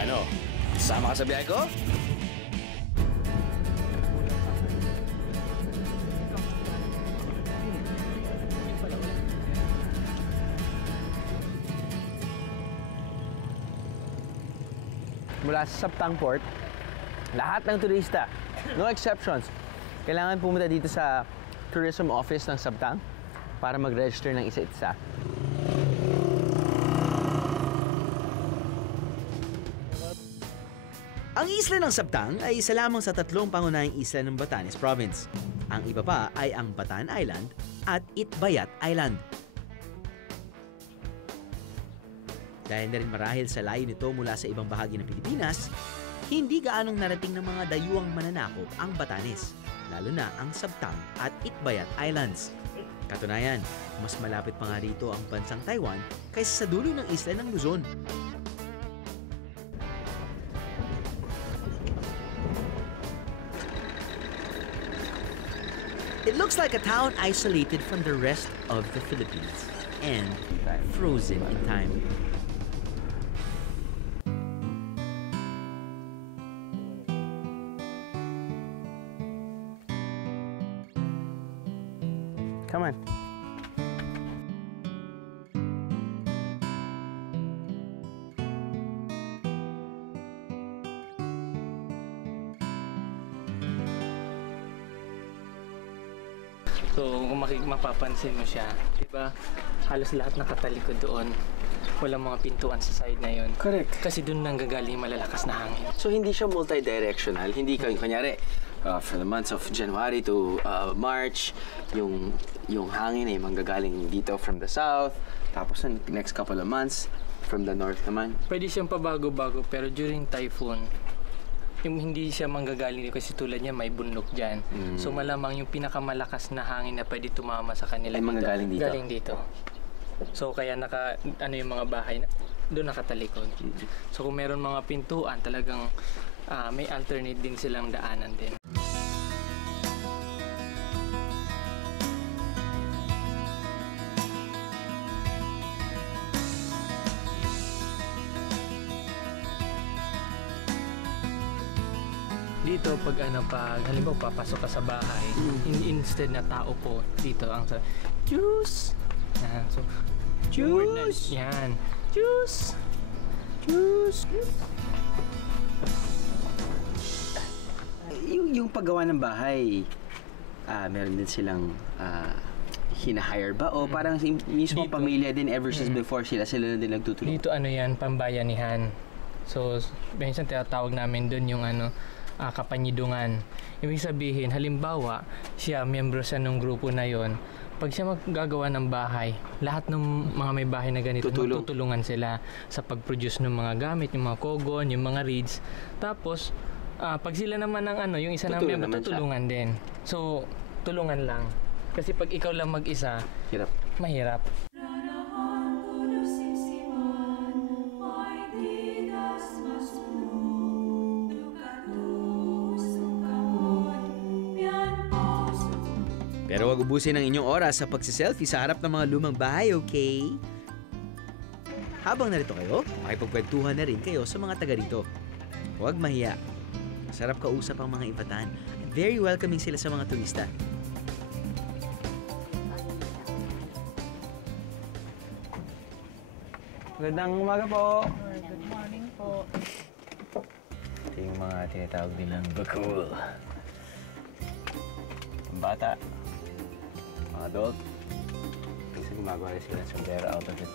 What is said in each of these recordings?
Ano? Sama ka sa biyahe ko? Mula sa Sabtang Port, lahat ng turista, no exceptions, kailangan pumunta dito sa Tourism Office ng Sabtang para mag-register ng isa-isa. Ang isla ng Sabtang ay isa lamang sa 3 pangunahing isla ng Batanes Province. Ang iba pa ay ang Batan Island at Itbayat Island. Dahil na rin marahil sa layo nito mula sa ibang bahagi ng Pilipinas, hindi gaanong narating ng mga dayuhang mananakop ang Batanes, lalo na ang Sabtang at Itbayat Islands. Katunayan, mas malapit pa nga rito ang bansang Taiwan kaysa sa dulo ng isla ng Luzon. It looks like a town isolated from the rest of the Philippines and frozen in time. Come on. So, kung mapapansin mo siya, di ba? Halos lahat nakatalikod doon. Walang mga pintuan sa side na yun. Correct. Kasi doon nanggagaling malalakas na hangin. So hindi siya multi-directional, hindi kunyari from the months of January to March, yung hangin ay manggagaling dito from the south, tapos the next couple of months from the north naman. Pwede siyang pabago-bago, pero during typhoon, yung hindi siya manggagaling dito kasi tulad niya may bundok dyan. So malamang yung pinakamalakas na hangin na pwede tumama sa kanila ay manggagaling dito. Galing dito. So kaya yung mga bahay doon nakatalikod. So kung meron mga pintuan, talagang may alternate din silang daanan din. Dito pag halimbawa papasok ka sa bahay, instead na tao po dito ang sa juice. Yan, so juice. Yan. Juice. Juice. Yung paggawa ng bahay, meron din silang hina-hire ba? O parang mismo Dito, pamilya din ever since before sila na din nagtutulong? Dito yan, pambayanihan. So, minsan tinatawag namin doon yung kapanyidungan. Ibig sabihin, halimbawa, miyembro siya ng grupo na yon. Pag siya maggagawa ng bahay, lahat ng mga may bahay na ganito, magtutulungan sila sa pag-produce ng mga gamit, yung mga kogon, yung mga reeds. Tapos, pag sila naman yung isa na miyembro, tutulungan din. So, tulungan lang. Kasi pag ikaw lang mag-isa, mahirap. Pero wag ubusin ang inyong oras sa pagsiselfie sa harap ng mga lumang bahay, okay? Habang narito kayo, makipagkwentuhan na rin kayo sa mga taga rito. Huwag mahiya. Masarap kausap ang mga Ivatan. Very welcoming sila sa mga turista. Magandang umaga po. Good morning po. Ito yung mga tinatawag nilang bakul. Bata. Adult. Kasi gumagawa rin sila ng sombrero out of it.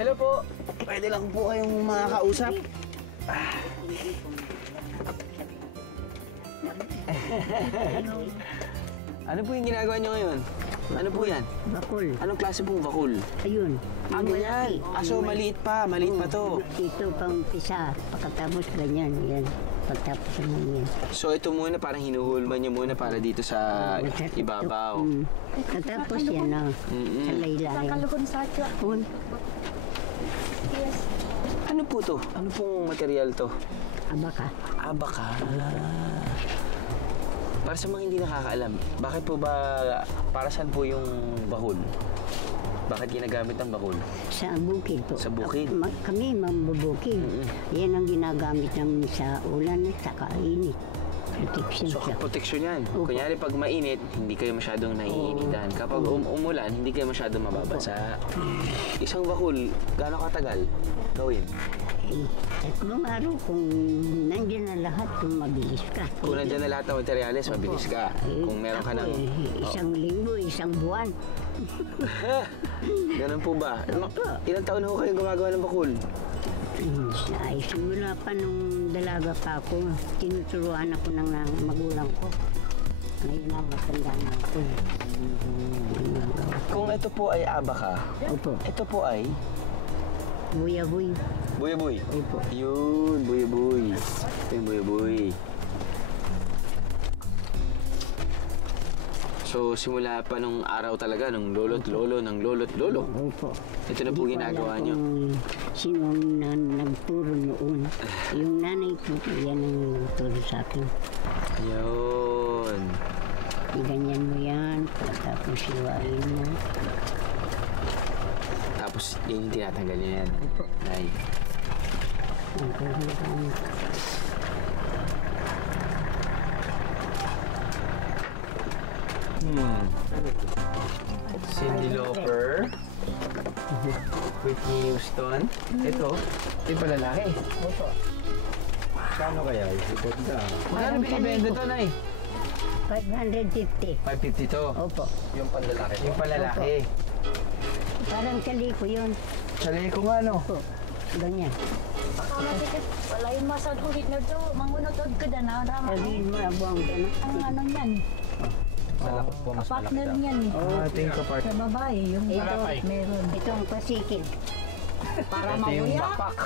Hello po! Pwede lang po kayong makakausap. Ano po yung ginagawa nyo ngayon? Ano po yan? Bakul. Anong klase pong bakul? Ayun. Ganyan. So maliit pa to. Ito pang pisa. Pagkatapos ganyan. Yan. Pagtapos naman yan. So ito muna parang hinuhulman nyo muna para dito sa ibabaw. Pagkatapos yan na. Sa laylayan. Ano po to? Ano pong material to? Abaka. Abaka. Para sa mga hindi nakakaalam, bakit po ba, para saan po yung bakul? Bakit ginagamit ang bakul? Sa bukid po. Sa bukid? Kami mambubukid. Yan ang ginagamit namin sa ulan at sa kainit. Protection So, siya. protection yan. Opo. Kunyari, pag mainit, hindi kayo masyadong naiinitan. Kapag umulan, hindi kayo masyadong mababasa. Isang bakul, gaano katagal gawin? Eh, 3 araw kung nandiyan na lahat, kung mabilis ka. Kung nandiyan na lahat ng materyales, mabilis ka. Kung meron ka Ako, ng... isang linggo, isang buwan. Ganun po ba? Ilang taon ho kayong gumagawa ng bakul? Ay, simula pa nung dalaga pa ako, tinuturuan ako ng magulang ko. Ngayon na matanda na ako. Kung ito po ay abaka, Opo, ito po ay buyaboy. buyaboy. Opo. Yun, buyaboy. Ito yung buyaboy. So, simula pa nung araw talaga, nung lolo't lolo, ng lolo't lolo. Opo. Ito na po Hindi ko ginagawa alam nyo. kung sino ang nagturo noon. Yung nanay ko, yan ang nagturo sa akin. Yun. Iganyan mo yan, tapos siwain mo. Tapos, yun yung tinatanggal nyo yan. Nay. Ang kahirap. Cyndi Lauper. Whitney Houston. Ito yung palalaki. Opo. Kano kaya? Ikot ka. Magkano binibenta to, Nay? 550. 550 to. Opo. Yung panlalaki. Yung palalaki. Parang kaliko yun. Salay ko nga, no? Opo. Ganyan. Matikit, wala yung masad ulit na to. Mangunotod ka na na. Rama. Sabihin mo, abuang gano'n. Ang ano niyan, Malaki po, mas malaki partner daw. niyan eh. Ating kapart. Sa babae, yung Ito, meron. itong pasikid. Para Ito yung mabuya. backpack.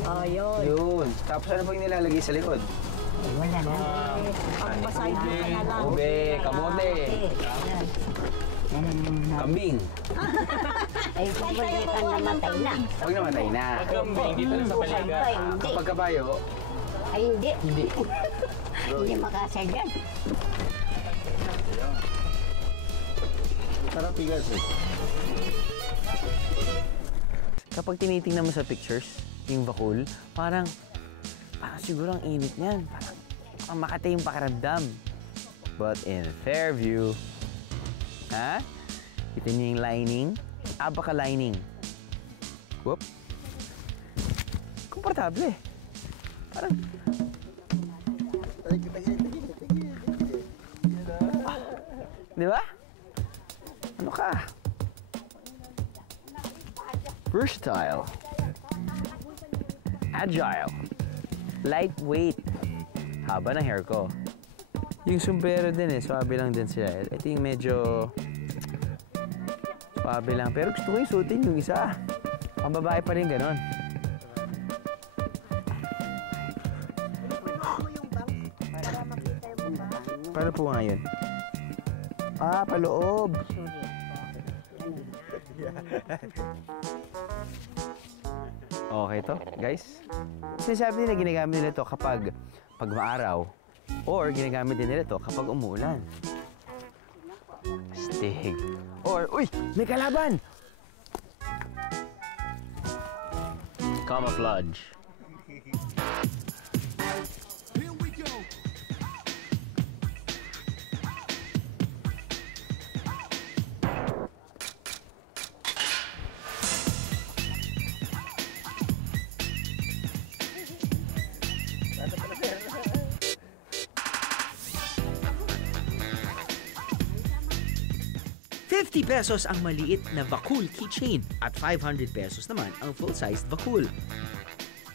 Oh, yun. Yun. Tapos ano po yung nilalagay sa likod? Wala na. Pagpasay mo ka na lang. Ube, kamote, Yan. Yan ang mga... kambing. Ay, kung pwede ka namatay na. Huwag namatay na. Kambing, dito na sa palaga. Ay, hindi. Kapag kabayo, Ay, hindi. hindi. Hindi makasal dyan. Sarap pigas eh. Kapag tinitingnan mo sa pictures, yung bakul, parang siguro ang init niyan. Parang makatay yung pakiramdam. But in Fairview, ha? Kita niyo yung lining? Abaka lining. Whoop. Komportable. Parang... Di ba? Ano ka? Versatile. Agile. Lightweight. Haba ng hair ko. Yung sombrero din eh, swabe lang din sila. Ito yung medyo... swabe lang. Pero gusto ko yung suotin yung isa. Ang babae pa rin ganon. Paano po nga yun? Ah, paloob. Okay to, guys. Sinasabi nila ginagamit nila to kapag maaraw or ginagamit din nila to kapag umuulan. Stig. Or, uy! May kalaban! Camouflage. ₱50 ang maliit na Vakul keychain at 500 pesos naman ang full-sized Vakul.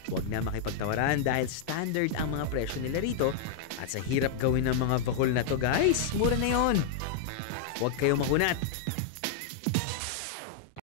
Huwag na makipagtawaran dahil standard ang mga presyo nila rito at sa hirap gawin ng mga Vakul na to guys, mura na yon. Huwag kayo makunat.